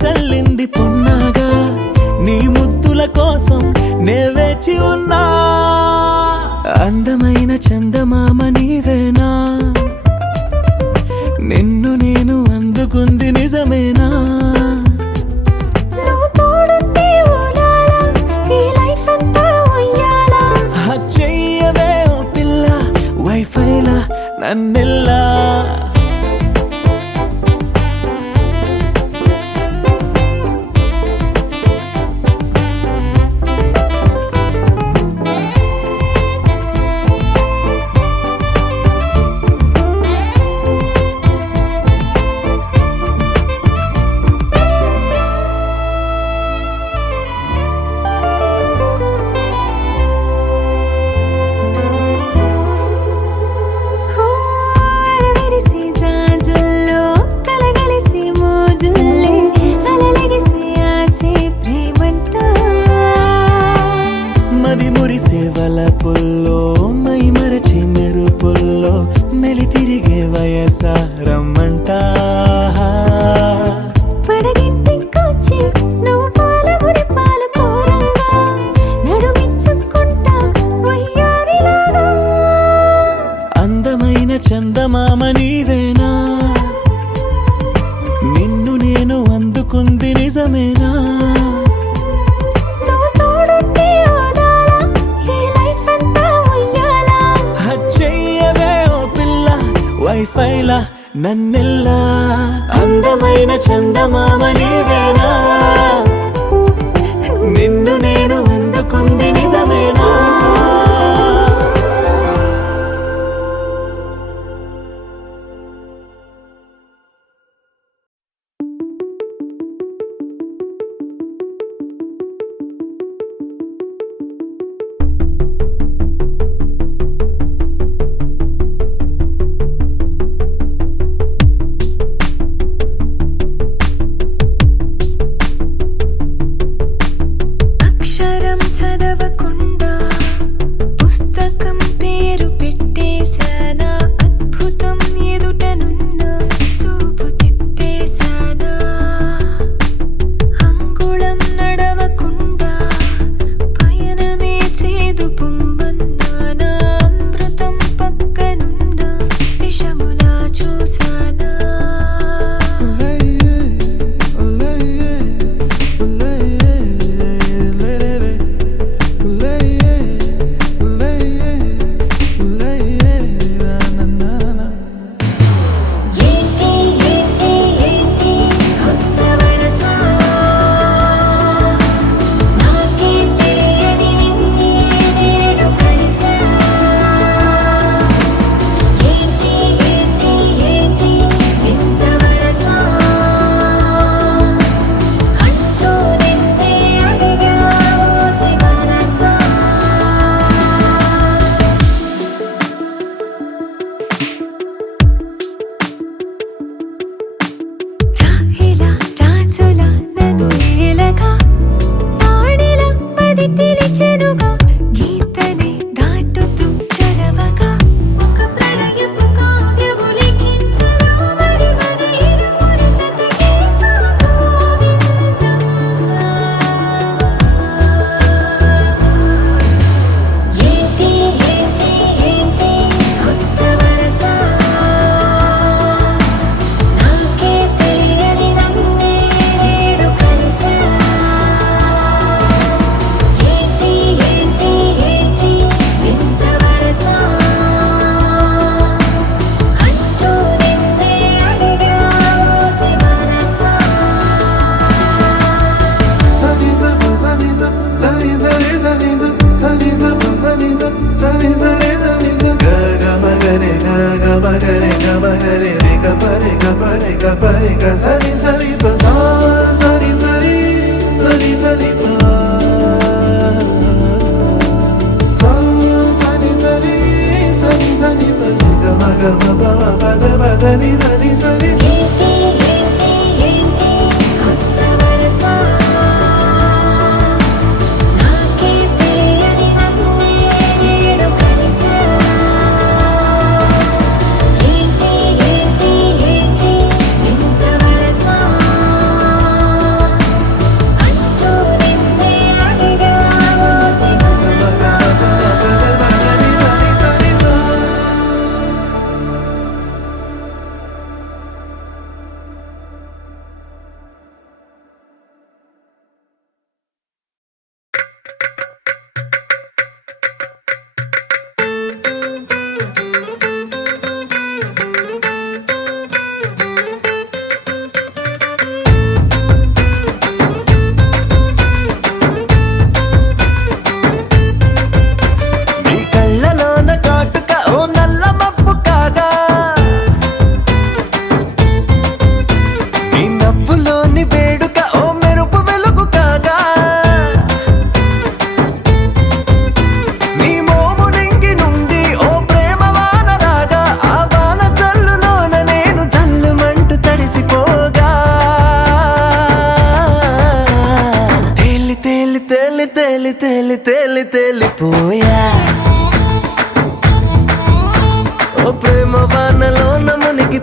చల్లింది పొన్నాగా నీ ముద్దుల కోసం నే వేచి ఉన్నా అందమైన చందమామ నీవేనా నిన్ను నేను అందుకుంది నిజమేనా చెయ్యవే ఓ పిల్ల వైఫైలా నన్నెల్లా వలపుల్లో మై మరచి మెరుపుల్లో మెలి తిరిగే వయసా రమ్మంట అందమైన చందమామ నీవేనా నిన్ను నేను అందుకుంది నిజమేనా వైఫైలా నన్నెల్లా అందమైన చందమామ నీవేనా నిన్ను నేను అందుకుంది నిజమేనా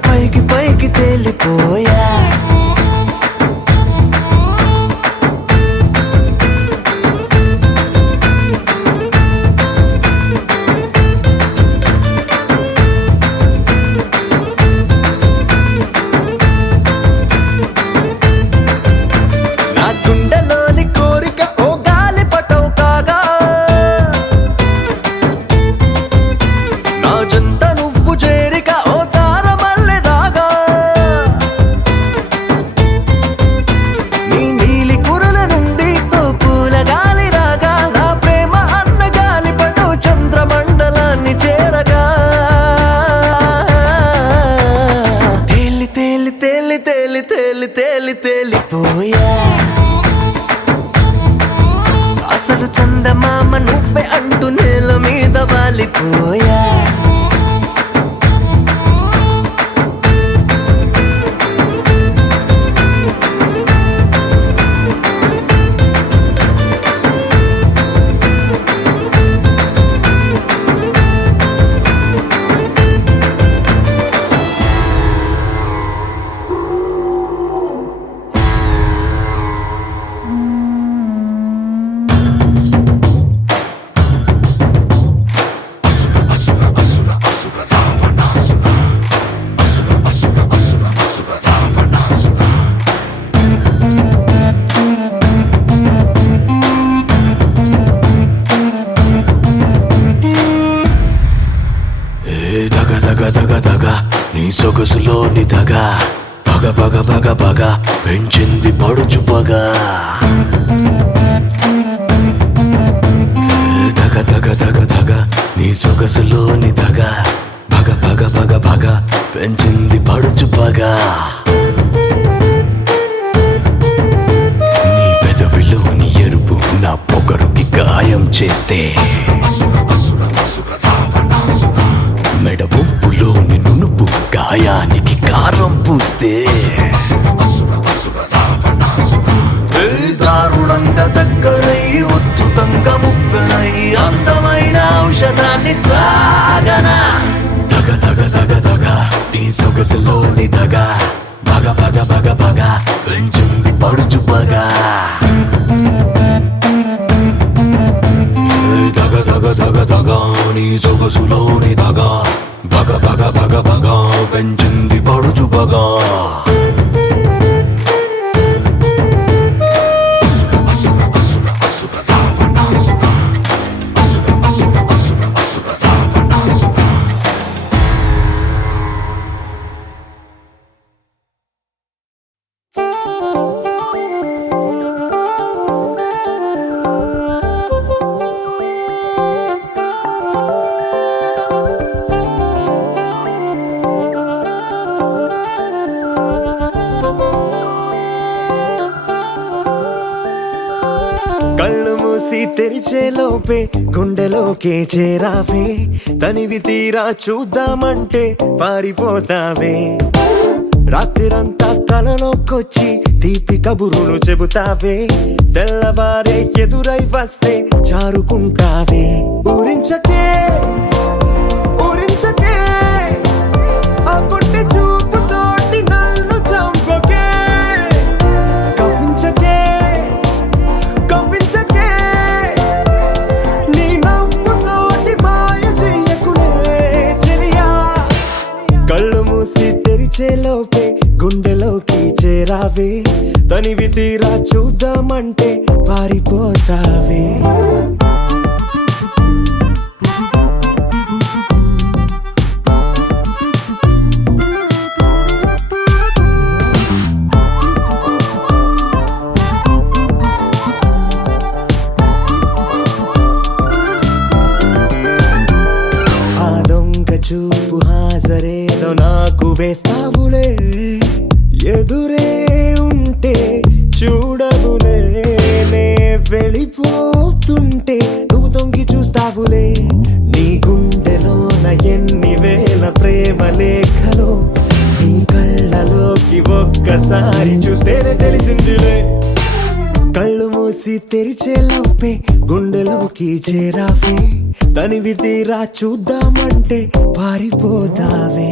పైకి పైకి తేలిపోయా నా గుండెలోని కోరిక ఓ గాలి పటం కాగా నా జంట నువ్వు చేరిక ఓ తారమల్లె రాగా నీ నీలి కురల నుండి ఓ పూల గాలి రాగా నా ప్రేమ అన్న గాలి పటం చంద్రమండలాన్ని చేరగా తేలి తేలి తేలి తేలి తేలి తేలి తేలిపోయా అసలు చందమామ నువ్వే అంటూ నేల మీద వాలిపోయా దగ దగ దగ దగ నీ సొగసులోని దగ పగ పగ పగ పగ పెంచింది పడుచు పగ దగ దగ దగ దగ నీ సొగసులోని దగ పగ పగ పగ పగ పెంచింది పడుచు పగ నీ పెదవిలోని ఎరుపు నా పొగరుకి గాయం చేస్తే మెడ వంపులోని నునుపు గాయానికి కారం పూస్తే దారుణంగా దగ్గరై ఉద్ధృతంగా ముప్పెనై అందమైన ఔషధాన్ని తాగనా దగ దగ దగ దగ నీ సొగసులోని దగ బగ బగ బగ బగ పెంచింది పడుచు పగ దగ దగ దగ దగ నీ సొగసులోని దగ బగ బగ బగ బగ పెంచింది పడుచు పగ కళ్ళు మూసి తెరిచే లోపే గుండెలోకే చేరావే తనివి తీరా చూద్దామంటే పారిపోతావే రాత్రిరంతా కలలోకొచ్చి తీపి కబురులు చెబుతావే తెల్లవారే ఎదురై వస్తే చారుకుంటావే ఊరించకే ఊరించకే ఆ కొట్టి చూపుతోటి నన్ను చంపకే కవ్వించకే కవ్వించకే నీ నవ్వుతోటి మాయ చెయ్యకులే చెలియా కళ్ళు మూసి తెరిచే లోపే గుండెలోకి చేరావే తనివి తీరా చూద్దామంటే పారిపోతావే చూపు హాజరేదో నాకు వేస్తావులే ఎదురే ఉంటే చూడవులే నే వెళ్ళిపోతుంటే నువ్వు తొంగి చూస్తావులే నీ గుండెలోన ఎన్ని వేల ప్రేమ లేఖలో నీ కళ్ళలోకి ఒక్కసారి చూస్తేనే తెలిసిందిలే కళ్ళు మూసి తెరిచే లోపే గుండెలోకి చేరావే తనివి తీరా చూద్దామంటే పారిపోతావే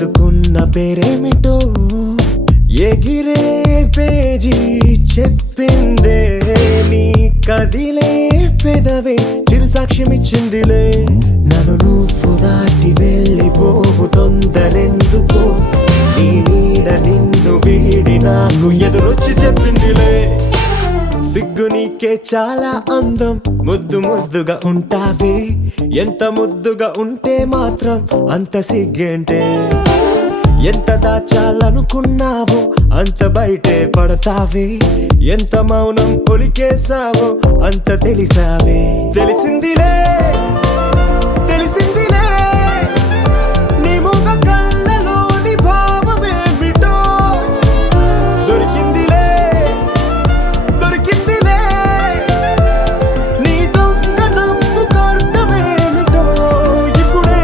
రాసుకున్న పేరేమిటో ఎగిరే పేజీ చెప్పిందే నీ కదిలే పెదవే చిరు సాక్ష్యమిచ్చిందిలే నన్ను నువ్వు దాటి వెళ్ళిపోవు తొందరెందుకో నీ నీడ నిన్ను వీడి నాకు ఎదురొచ్చి చెప్పిందిలే సిగ్గు నీకే చాలా అందం ముద్దు ముద్దుగా ఉంటావే ఎంత ముద్దుగా ఉంటే మాత్రం అంత సిగ్గేంటే ఎంత దాచాలనుకున్నావో అంత బయటే పడతావే ఎంత మౌనం పొలికేసావో అంత తెలిసావే తెలిసిందిలే తెలిసిందిలే నీ ముఖ కళ్ళలోని భావమేమిటో దొరికిందిలే దొరికిందిలే నీ దొంగ నవ్వు అర్థమేమిటో ఇప్పుడే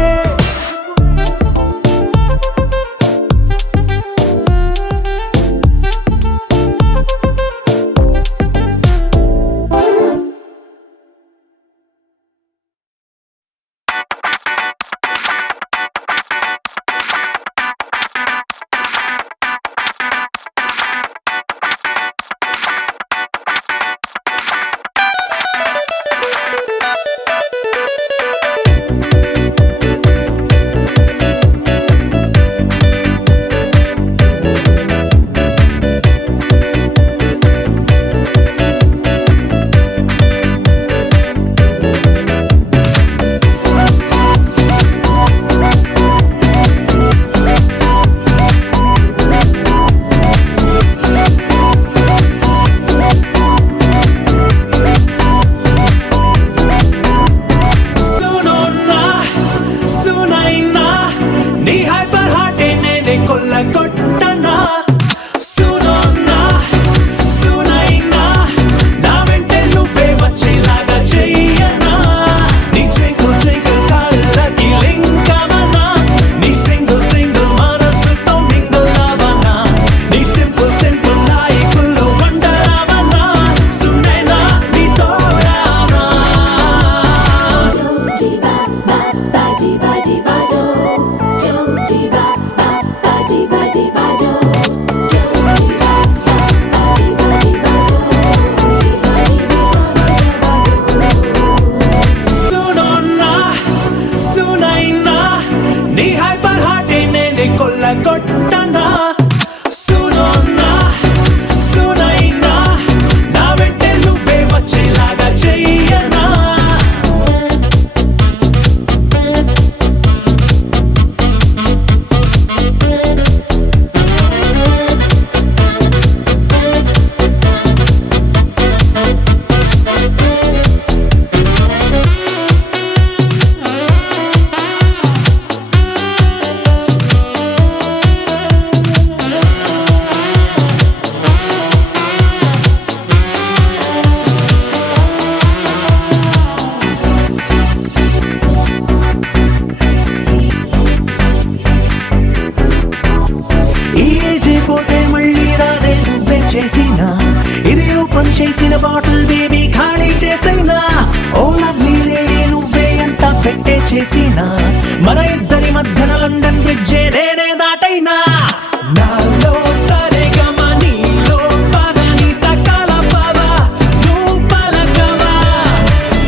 చేసినా ఇది ఓపెన్ చేసిన బాటిల్ బేబీ ఖాళీ చేసైనా ఓ లవ్లీ లేడీ నువ్వే ఎంత పెట్టే చేసినా మన ఇద్దరి మధ్యన లండన్ బ్రిడ్జే నేనే దాటైనా నాలో సరిగమ నీలో పదని సకల పవ నువ్వు పలకవా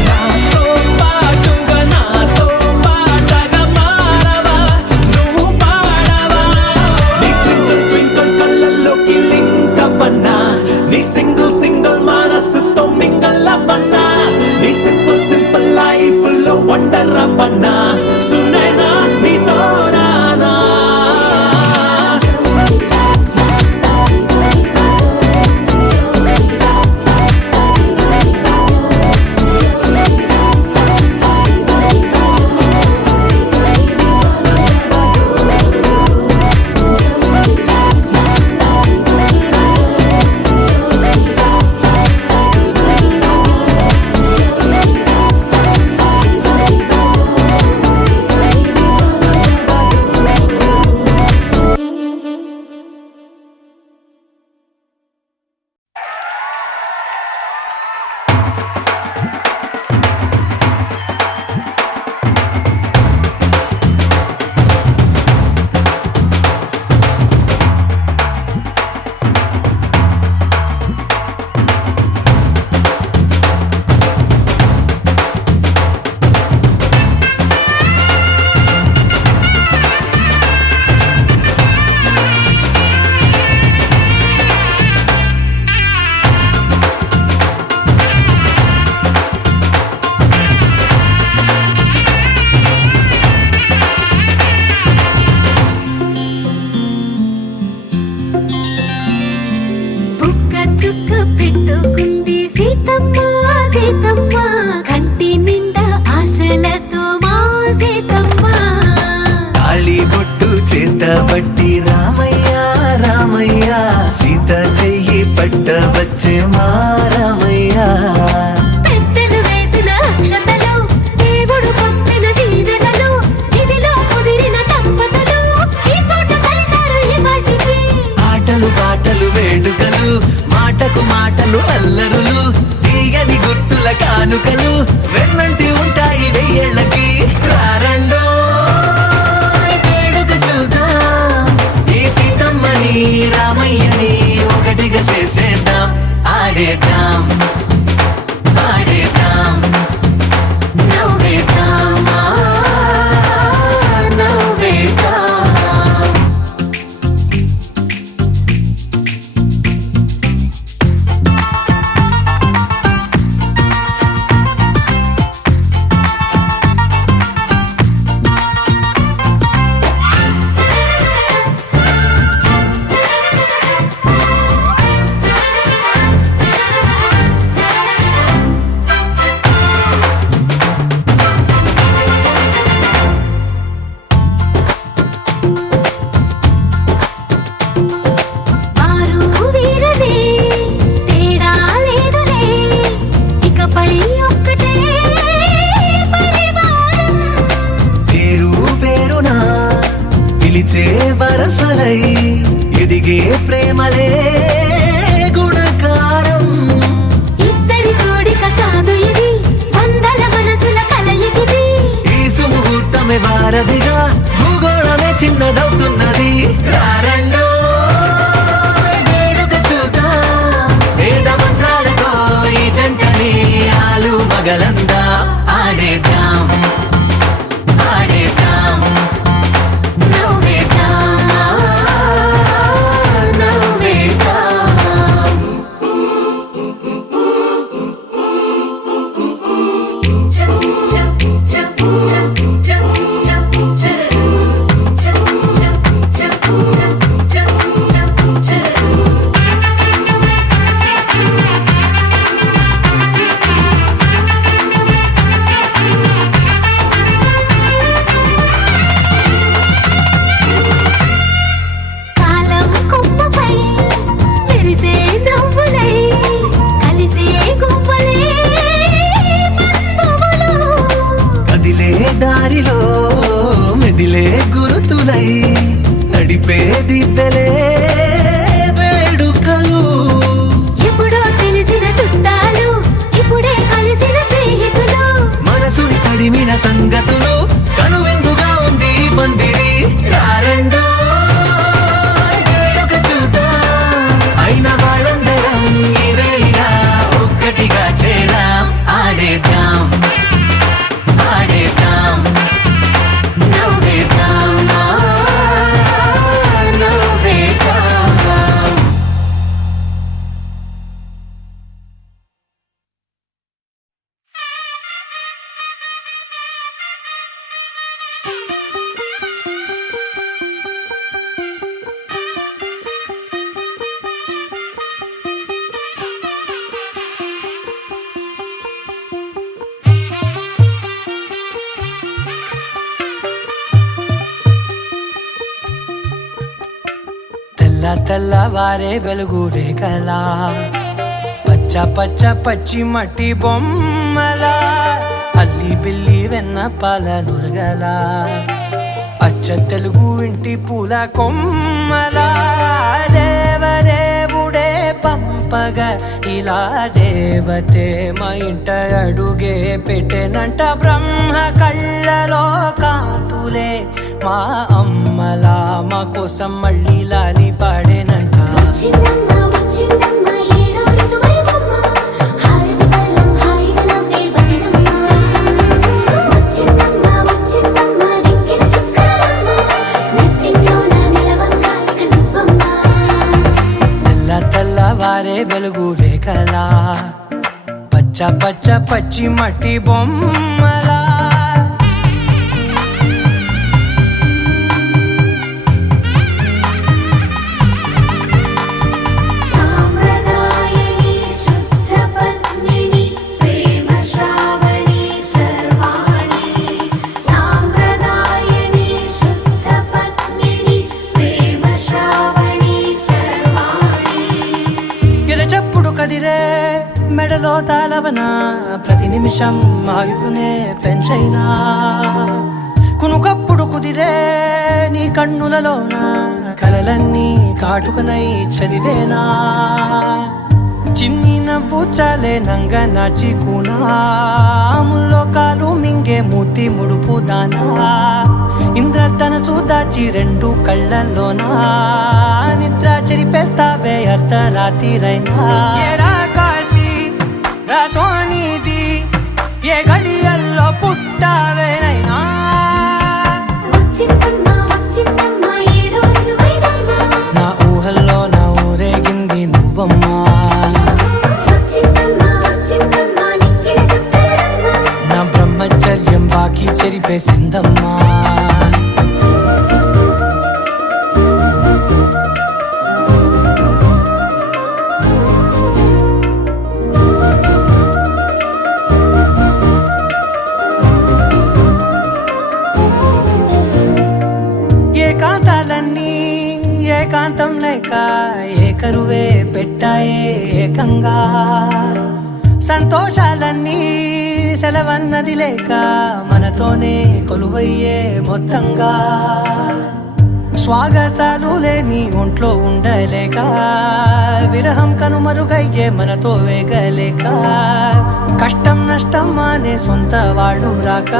నాతో పాటుగా నాతో పాటగా మారవా నువ్వు పాడవా నీ ట్వింకిల్ ట్వింకిల్ కళ్ళల్లోకి లింక్ అవ్వన్నా నీ సింగిల్ సింగిల్ మనసుతో మింగల్ అవ్వన్నా నీ సింపుల్ సింపుల్ లైఫ్ లో వండర్ అవ్వన్నా సునైనా నీతో రానా సీతమ్మ కంటి నిండా ఆశలతో మా సీతమ్మ తాళి బొట్టు చేతబట్టి రామయ్య రామయ్య సీత చెయ్యి పట్ట వచ్చే మా రామయ్య పెద్దలు వేసిన అక్షతలు దేవుడు పంపిన దీవెనలు ఇవిలో కుదిరిన దంపతులు ఈ చోట కలిసారు ఈ వాటికి ఆటలు పాటలు వేడుకలు మాటకు మాటలు అల్లరులు తీయని గుర్తుల కానుకలు వెన్నంటి ఉంటాయి వెయ్యేళ్ళకి రారండో వేడుక చూద్దాం ఈ సీతమ్మని రామయ్యని ఒకటిగా చేసేద్దాం ఆడేద్దాం ఆడేద్దాం నవ్వేద్దాం నవ్వేద్దాం వారు వీరనే తేడా లేదులే ఇకపై ఒక్కటే పరివారం పేరు పేరునా పిలిచే వరసలై ఎదిగే ప్రేమలే గుణకారం ఇద్దరి కోడిక కాదు ఇది వందల మనసుల కలయికిది ఈ సుముహూర్తమే వారధిగా భూగోళమే చిన్నదవుతున్నది రారండో వేడుక చూద్దాం వేద మంత్రాలతో ఈ జంటని ఆలు మగలందా ఆడేద్దాం ఆడేద్దాం నవ్వేద్దాం నవ్వేద్దాం కాలం కొమ్మపై మెరిసే నవ్వులై కలిసే గువ్వలే బంధువులు కదిలే దారిలో మెదిలే గురుతులై నడిపే దిబ్బెలే వేడుకలు ఎప్పుడో తెలిసిన చుట్టాలు ఇప్పుడే కలిసిన స్నేహితులు మనసుని తడిమిన సంగతులు కనువిందుగా ఉంది ఈ పందిరి రారండో వేడుక చూద్దాం అయిన వాళ్ళందరం ఈ వేళ ఒక్కటిగా చేరాం ఆడేద్దాం ఆడేద్దాం నవ్వేద్దాం నవ్వేద్దాం తెల్ల తెల్లవారే వెలుగు రేఖలా పచ్చ పచ్చ పచ్చి మట్టి బొమ్మలా అల్లి బిల్లి వెన్న పాల నురగలా అచ్చ తెలుగు ఇంటి పూల కొమ్మలా దేవదేవుడే పంపగా ఇలా దేవతే మా ఇంట అడుగే పెట్టెనంట బ్రహ్మ కళ్ళలో కాంతులే మా అమ్మలా మా కోసం మళ్ళీ లాలి పాడేనంట వచ్చిందమ్మ వచ్చిందమ్మ ఏడో ఋతువైవమ్మ హారతి పళ్ళం హాయిగా నవ్వే వదనమ్మ వచ్చిందమ్మ వచ్చిందమ్మ దిక్కిన చుక్కలమ్మ నెట్టింట్లోన నిలవంగా ఇక నువ్వమ్మ తెల్ల తెల్లవారే వెలుగు రేఖలా పచ్చ పచ్చ పచ్చి మట్టి బొమ్మలా సాంప్రదాయని శుద్ధ పద్మిని ప్రేమ తాళవన ప్రతి నిమిషం ఆయుధునే పెంచైనా కునుకప్పుడు కుదిరే నీ కన్నులలోన కలలన్నీ కాటుకనై చదివేనా చిన్ని నవ్వు చాలే నంగ నాచి కూనాముల్లో కాలు మింగే మూతి ముడుపు దానా ఇంద్రధనసు దాచి రెండు కళ్ళల్లోనా నిద్ర చెరిపేస్తావే అర్ధరాత్రిరైనా ఏరా కాశీ రా సోనిది ఏ గడియల్లో పుట్టావేనైనా వచ్చిందమ్మా వచ్చిందమ్మా ఏడో ఋతువైవమ్మా నా ఊహల్లో నా ఊరేగింది నువ్వమ్మా వచ్చిందమ్మా వచ్చిందమ్మా నిక్కిన చుక్కలమ్మా నా బ్రహ్మచర్యం బాకీ చెరిపేసిందమ్మా ఏకాంతాలన్నీ ఏకాంతం లేక ఏకరువే పెట్టాయే ఏకంగా సంతోషాలన్నీ సెలవన్నది లేక మనతోనే కొలువయ్యే మొత్తంగా స్వాగతాలు లేని ఒంట్లో ఉండలేక విరహం కనుమరుగయ్యే మనతో వేగలేక కష్టం నష్టం అనే సొంత వాళ్ళు రాక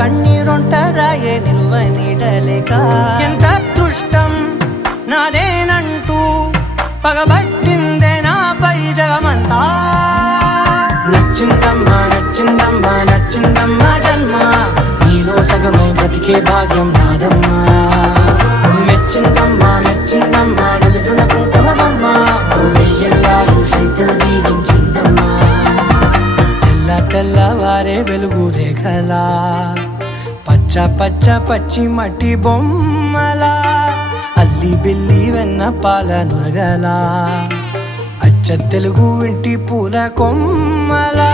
కన్నీరొంటరాయే నిలువ నీడలేక ఎంత అదృష్టం నాదేనంటూ పగబట్టిందే నాపై జగమంతా నచ్చిందమ్మా నచ్చిందమ్మా నచ్చిందమ్మా జన్మ నీలో సగమై బ్రతికే భాగ్యం నాదమ్మా మెచ్చిందమ్మా మెచ్చిందమ్మా నిలుచున కుంకుమమ్మా వెయ్యల్లాలు శంకులు దీవించిందమ్మా తెల్ల తెల్లవారే వెలుగు రేఖలా పచ్చ పచ్చ పచ్చి మట్టి బొమ్మలా అల్లి బిల్లి వెన్న పాల నురగలా అచ్చ తెలుగు ఇంటి పూల కొమ్మలా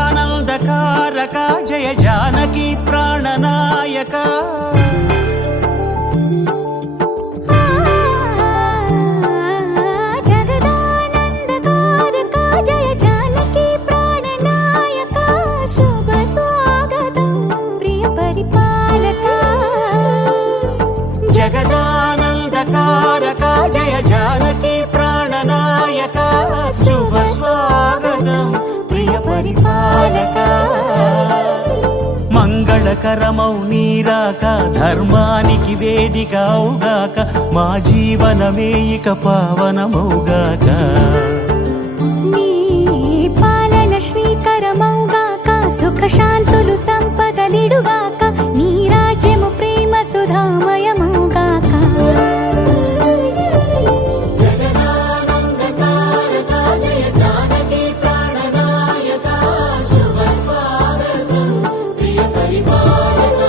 జగదానందకారక జయ జానకి ప్రాణనాయక జగదానందకారక జయ జానకి ప్రాణనాయక శుభ స్వాగతం ప్రియ పరిపాలక జగదానందకారక జయ జానకి ప్రాణనాయక శుభ స్వాగతం ప్రియ పరిపాలక మంగళకరమౌ నీరాక ధర్మానికి వేదిక అవుగాక మా జీవనమే ఇక పావనమౌగాక నీ పాలన శ్రీకరమౌగాక సుఖ శాంతులు సంపదలిడుగాక నీ రాజ్యము ప్రేమ సుధామయమౌగాక జగదానందకారక జయ జానకి ప్రాణనాయక శుభ స్వాగతం ప్రియ పరిపాలక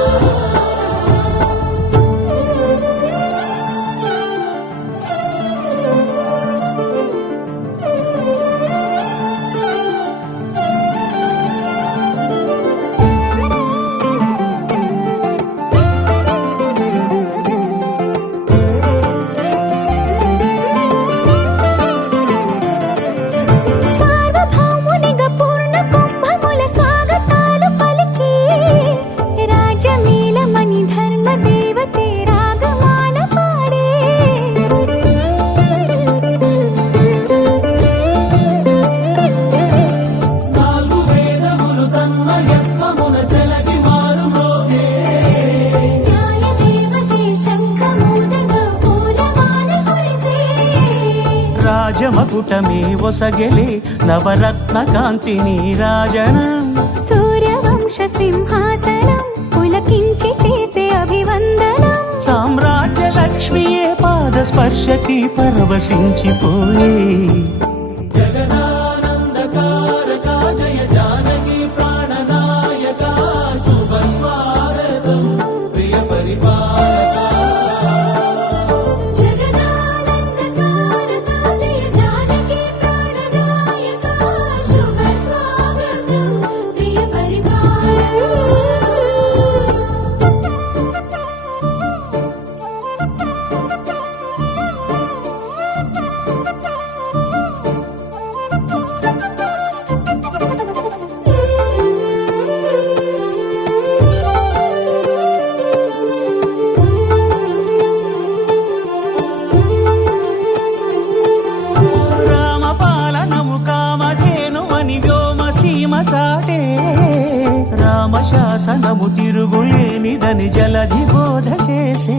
రాజ్యమకుటమే ఒసగెలే నవరత్న కాంతి నీరాజనం సూర్యవంశ సింహాసనం పులకించి చేసే అభివందనం సామ్రాజ్య లక్ష్మియే పాద స్పర్శకి పరవశించిపోయే జగదానందకారక జయ జానకి ప్రాణనాయక శుభ స్వాగతం ప్రియ పరిపాలక జగదానందకారక జయ జానకి ప్రాణనాయక శుభ స్వాగతం ప్రియ రామపాలనము కామధేను అని వ్యోమ సీమ చాటే రామశాసనము తిరుగులేనిదని జలధి బోధ చేసే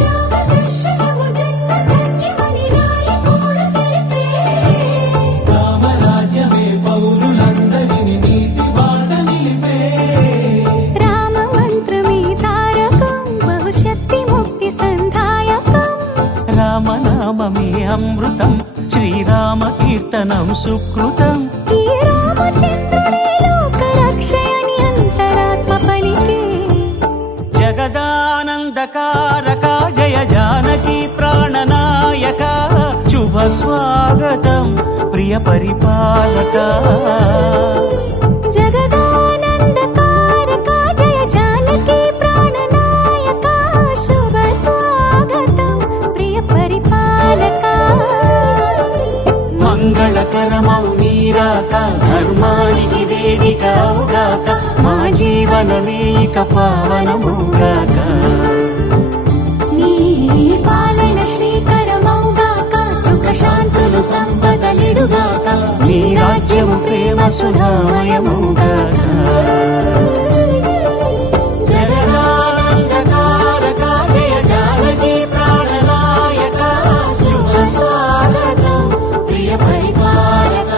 రామదర్శనము జన్మధన్యమని రాయకూడ తెలిపే రామరాజ్యమే పౌరులందరిని నీతి బాట నిలిపే రామ మంత్రమే తారకం బహుశక్తి ముక్తి సంధాయకం రామనామమే అమృతం శ్రీరామ కీర్తనం సుకృతం ఈ రామచంద్రుడే లోక రక్షయని అంతరాత్మ పలికే జగదానందకారక జయ జానకి ప్రాణనాయక శుభ స్వాగతం ప్రియ పరిపాలక జగదానందకారక జయ జానకి ప్రాణనాయక శుభ స్వాగతం ప్రియ పరిపాలక మంగళకరమౌ నీరాక ధర్మానికి వేదిక అవుగాక మా జీవనమే ఇక పావనముగాక నీ పాలన శ్రీకరమౌగాక సుఖ శాంతులు సంపదలిడుగాక నీ రాజ్యము ప్రేమ సుధామయముగాక జగదానందకారక జయ జానకి ప్రాణనాయక శుభ స్వాగతం ప్రియ పరిపాలక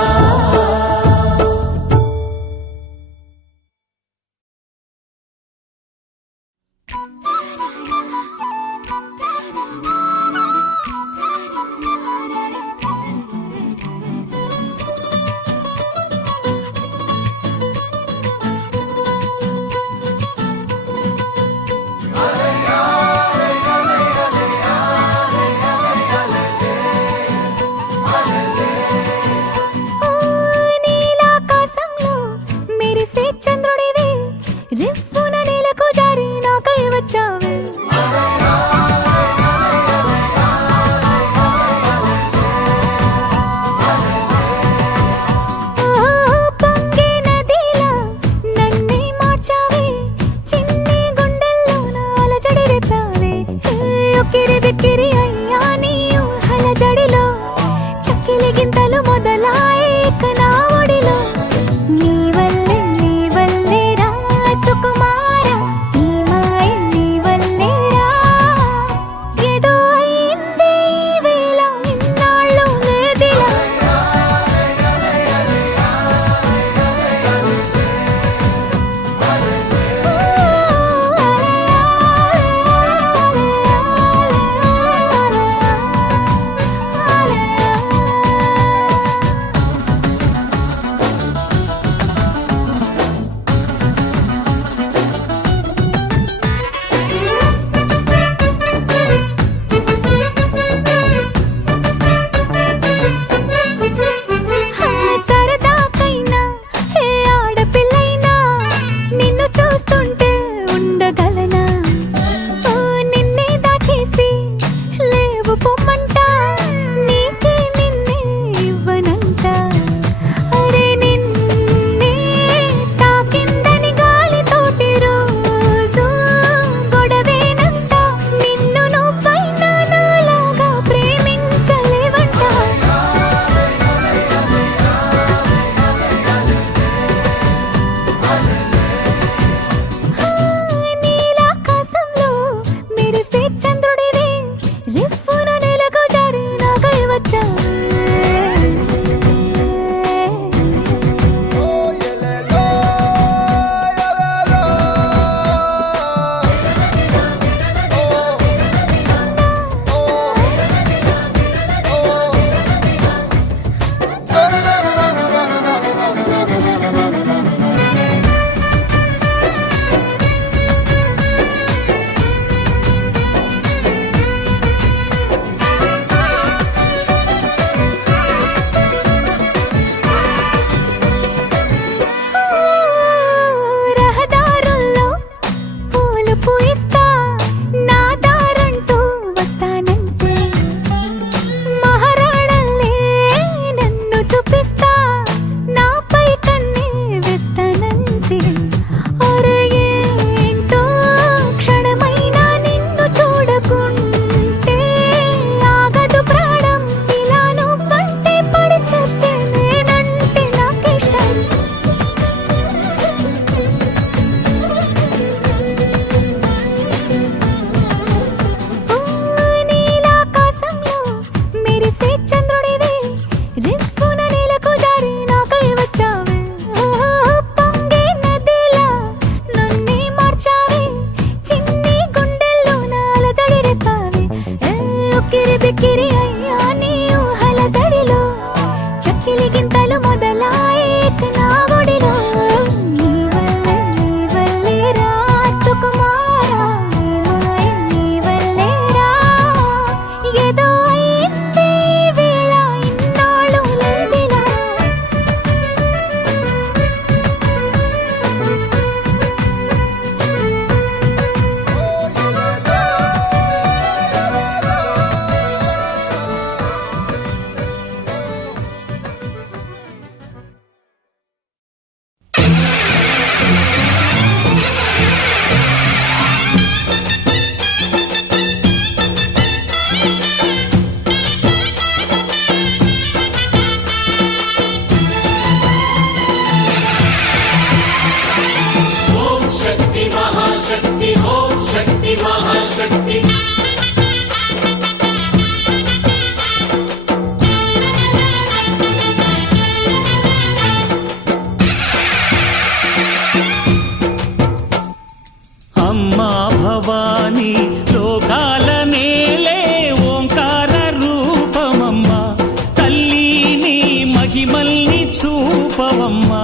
చూపవమ్మా.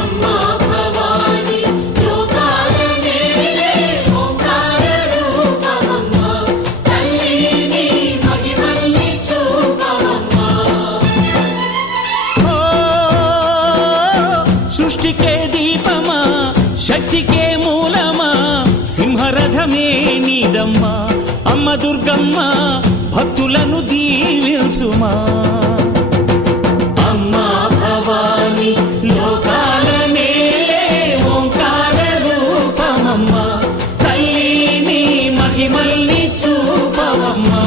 అమ్మా భవాని లోకాల నేలే ఓంకార రూపమమ్మా తల్లి నీ మహిమల్ని చూపవమ్మా. ఓ సృష్టికే దీపమా, శక్తికే మూలమా, సింహరథమే నీదమ్మా. అమ్మ దుర్గమ్మ భక్తులను దీవించుమా. అమ్మా భవాని లోకాల నేలే ఓంకార రూపమమ్మా తల్లి నీ మహిమల్ని చూపవమ్మా.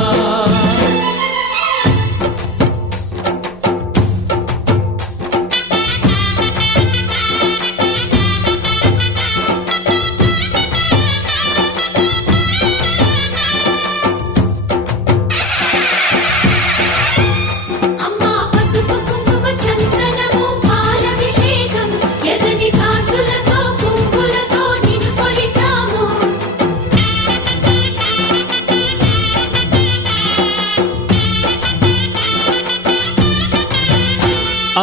అమ్మా పసుపు కుంకుమ చందనము పాలభిషేకం ఎర్రని కాసులతో పువ్వులతో నిన్ను కొలిచాము.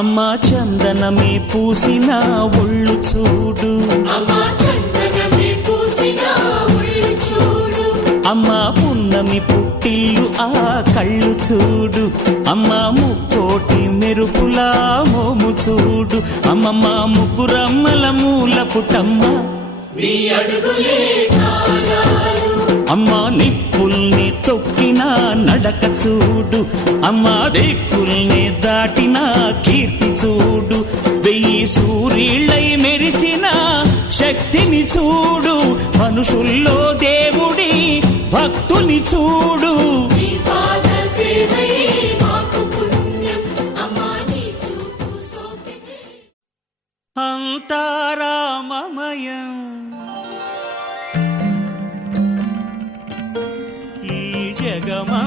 అమ్మా చందనమే పూసిన ఒళ్ళు చూడు, అమ్మా చందనమే పూసిన ఒళ్ళు చూడు. అమ్మా పున్నమి పుట్టిల్లు ఆ కళ్ళు చూడు, అమ్మా ముక్కోటి మెరుపులా మోము చూడు. అమ్మమ్మ ముగ్గురమ్మల మూల పుట్టమ్మ, నీ అడుగులే చాలాలు. అమ్మా నిప్పుల్ని తొక్కిన నడక చూడు, అమ్మా దిక్కుల్ని దాటిన కీర్తి చూడు. 1000 సూర్యుళ్ళై మెరిసిన శక్తిని చూడు, మనుషుల్లో దేవుడి భక్తుని చూడు. నీ పాద సేవయే మాకు పుణ్యం అమ్మా నీ చూపు సోకితే. అంతారామమయం ఈ జగమంతారామమయం.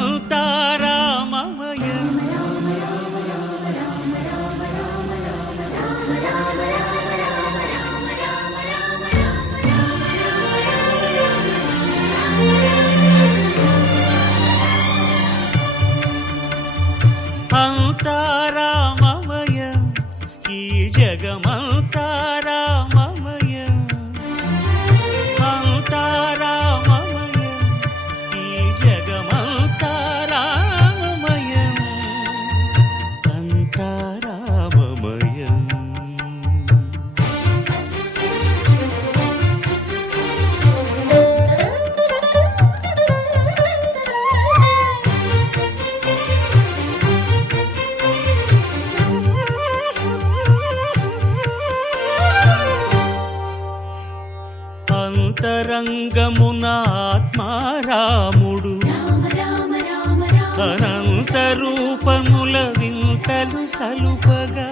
అంతారామమయం ఈ జగమంతారామమయం. అంతారామమయం ఈ జగమంతారామమయం. అంతారామమయం. అంతరంగమున ఆత్మారాముడు, రామ రామ రామ రామ అనంత రూపముల వింతలు సలుపగా,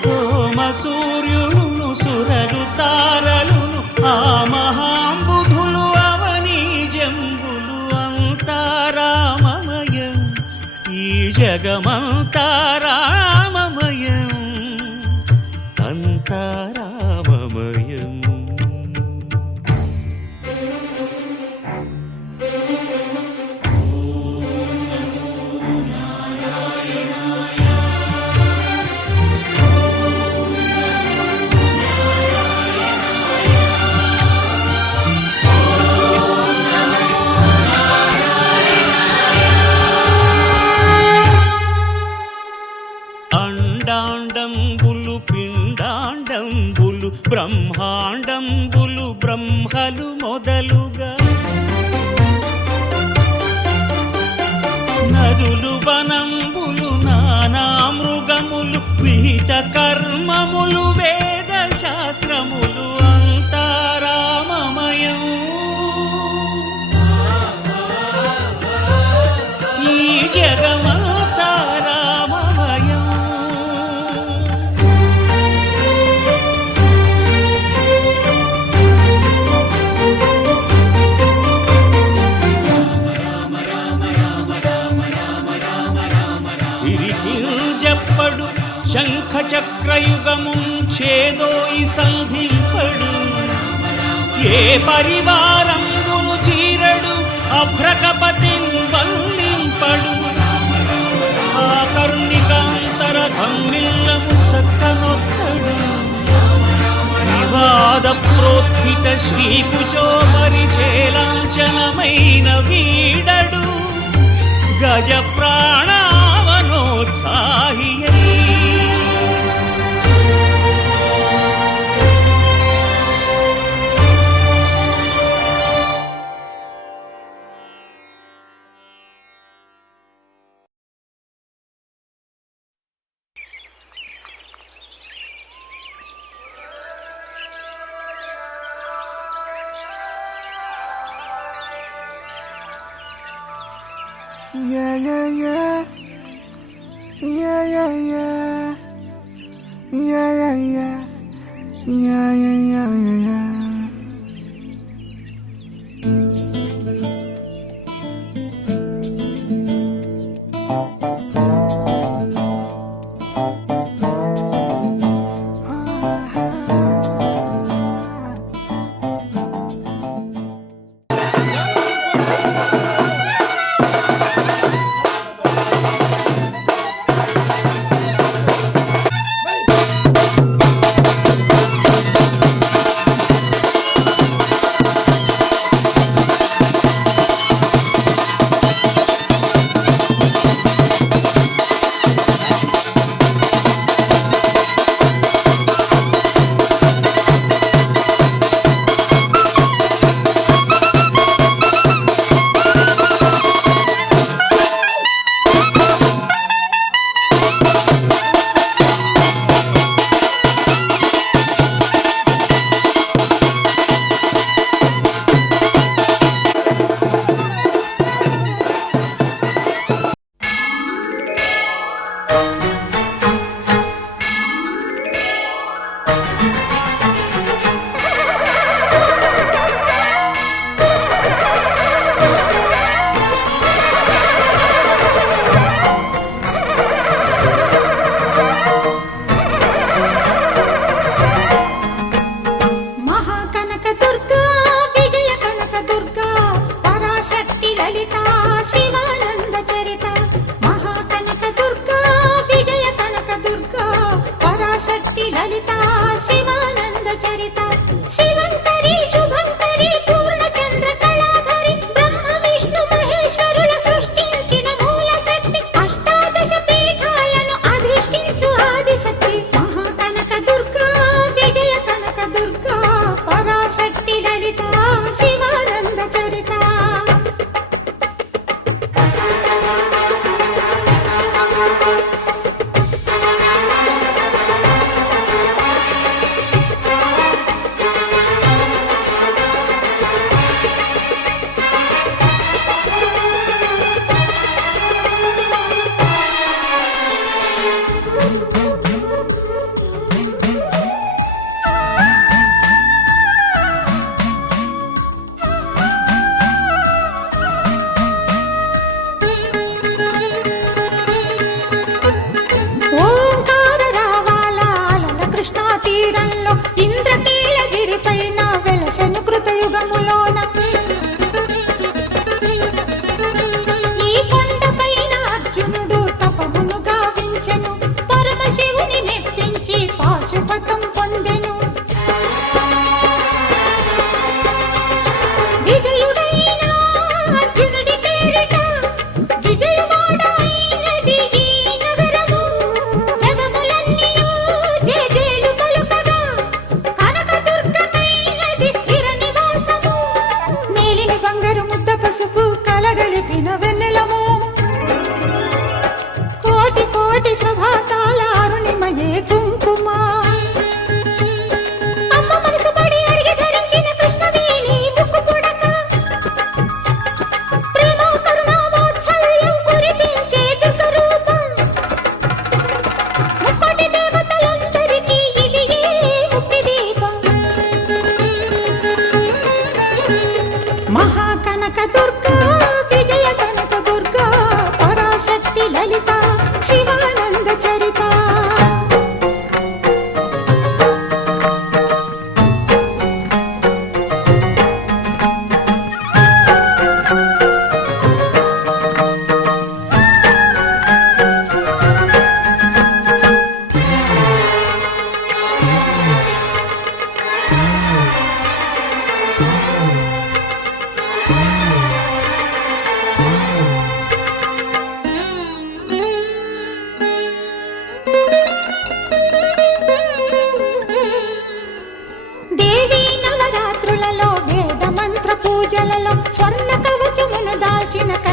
సోమ సూర్యులను సురలు తారలును ఆ మహాంబుధులు అవనీ జంబులు. అంతారామమయం ఈ జగమంతారామమయం. అంతారామమయం. అండాండంబులు పిండాండంబులు బ్రహ్మాండంబులు బ్రహ్మలు మొదలుగా, నదులు వనంబులు నానా మృగములు విహిత కర్మములు వేద శాస్త్రములు. అంతారామమయం ఈ జగమంతారామమయం. సిరికింజప్పడు శంఖ చక్రయుగముంచేదోయి సంధింపడు, ఏ పరివారంబును చీరడు అభ్రకపతిన్ వల్లింపడు. ఆ కరుణికాంతర తమ్మిల్లము చక్కనొక్కడు వివాద ప్రోత్థిత శ్రీకుచో పరిచేలాంచనమైన వీడడు గజ ప్రాణావనోత్సాహియై Yeah, yeah, yeah. Yeah, yeah, yeah. Yeah, yeah, yeah. Yeah, yeah, yeah, yeah. ఈ కొండపైన అర్జునుడు తపమును గావించెను పరమశివ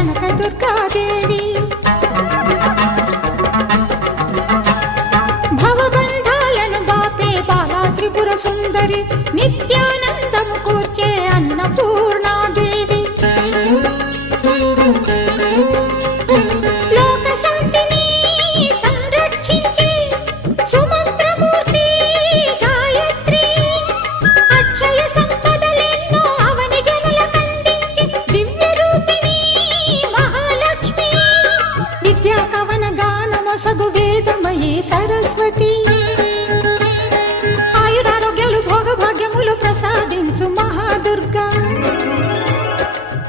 కనకదుర్గాదేవి భవబంధాలను బాపే బాలా త్రిపుర సుందరి నిత్యానందము కూర్చే అన్నపూర్ణాదేవి లోక శాంతిని సంరక్షించే సుమంత్రమూర్తి గాయత్రి అక్షయ సంపదలెన్నో అవని జనులకందించి దివ్య రూపిణి మహాలక్ష్మి విద్యా కవన గానమొసగు వేదమయీ సరస్వతి ఆయురారోగ్యాలు భోగభాగ్యములు ప్రసాదించు మహాదుర్గా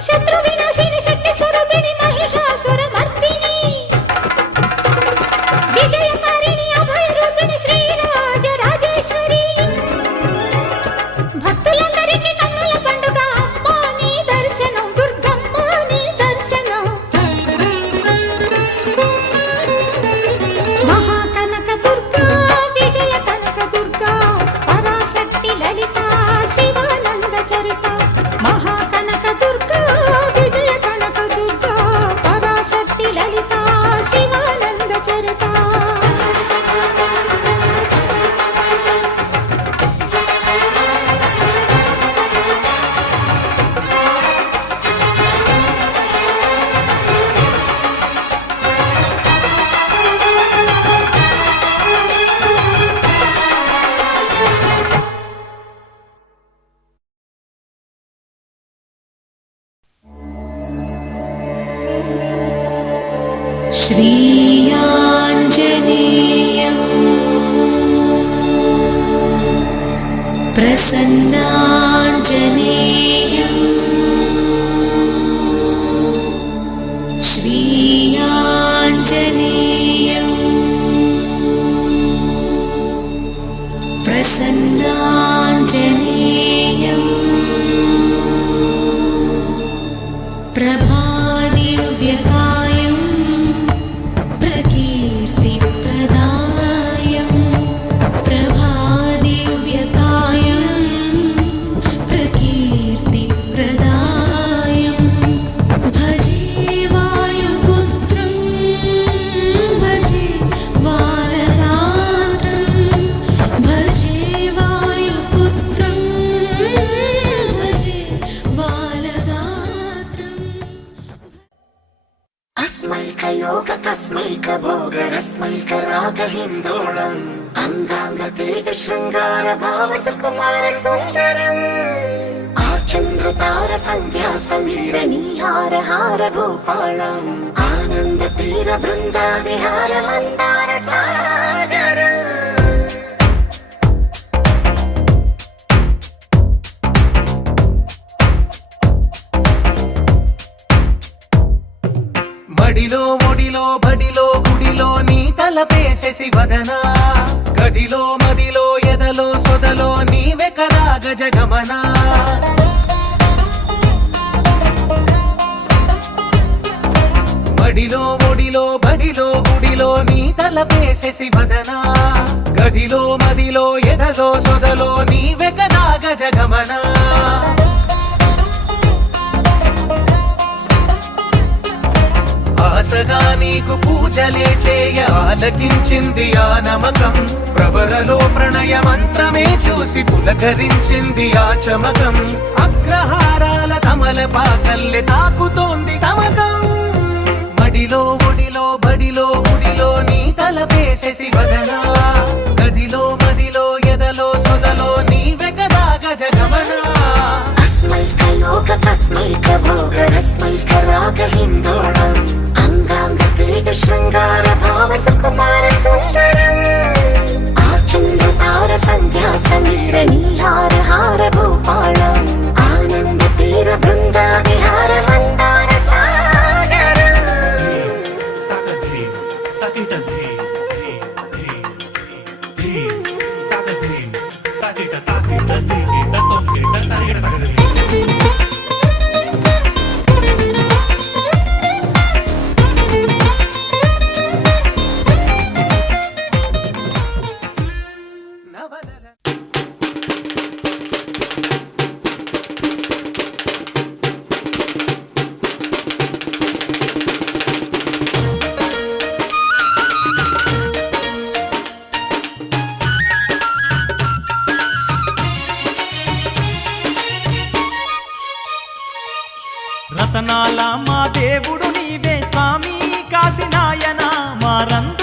శత్రు వినాశిని శక్తి స్వరూపిణి మహిషాసుర మర్దిని విజయకారిణి అభయ రూపిణి శ్రీరాజ రాజేశ్వరి భక్తులందరికీ కన్నుల పండుగ అమ్మా నీ దర్శనం దుర్గమ్మ నీ దర్శనం మహాకనక దుర్గా విజయ కనక దుర్గా పరాశక్తి లలిత శివానంద చరిత మహాకనక దుర్గా విజయ కనక దుర్గా పరాశక్తి లలిత శివానంద చరిత श्रीयाञ्जनेयम् प्रसन्नाञ्जनेयम् श्रीयाञ्जनेयम् प्रसन्नाञ्जनेयम् प्रभादिव्यकायम् प्रकीर्तिप्रदायम् प्रभादिव्यकायम् प्रकीर्तिप्रदायम् भजे वायुपुत्रं भजे वाररात्रं भजे वायुपुत्रं भजे वाररात्रम् अस्मैकयोग तस्मैक भोग रस्मैक राग हिन्दोळम् अङ्गाङ्ग तेज शृङ्गार भाव सुकुमार सुन्दरम् आचन्द्र तार सन्ध्या समीर नीहार हार भूपालम् आनन्द तीर बृन्दा विहार मन्दार सागरम् మడిలో ఒడిలో బడిలో గుడిలో నీ తలపేసే శివదనా గదిలో మదిలో ఎదలో సొదలో నీవే కదా గజగమనా మడిలో ఒడిలో బడిలో గుడిలో నీ తలపేసే శివదనా గదిలో మదిలో ఎదలో సొదలో నీవే కదా గజగమనా ఆశగా నీకు పూజలే చేయ ఆలకించింది ఆ నమకం ప్రవరలో ప్రణయ మంత్రమే చూసి పులకరించింది ఆ చమకం అగ్రహారాల కమల పాకల్లె తాకుతోంది తమకం మడిలో ఒడిలో బడిలో గుడిలో నీ తలపేసే శివదనా గదిలో మదిలో ఎదలో సొదలో నీవే కదా గజగమనా अस्मैक योग तस्मैक भोग रस्मैक राग हिन्दोळम् अङ्गाङ्ग तेज शृङ्गार भाव सुकुमार सुन्दरम् आचन्द्र तार सन्ध्या समीर नीहार हार भूपालम् आनन्द तीर बृन्दा विहार मन्दार सागरम् అందాల మా దేవుడు నీవే స్వామి కాశీనాయన మారంద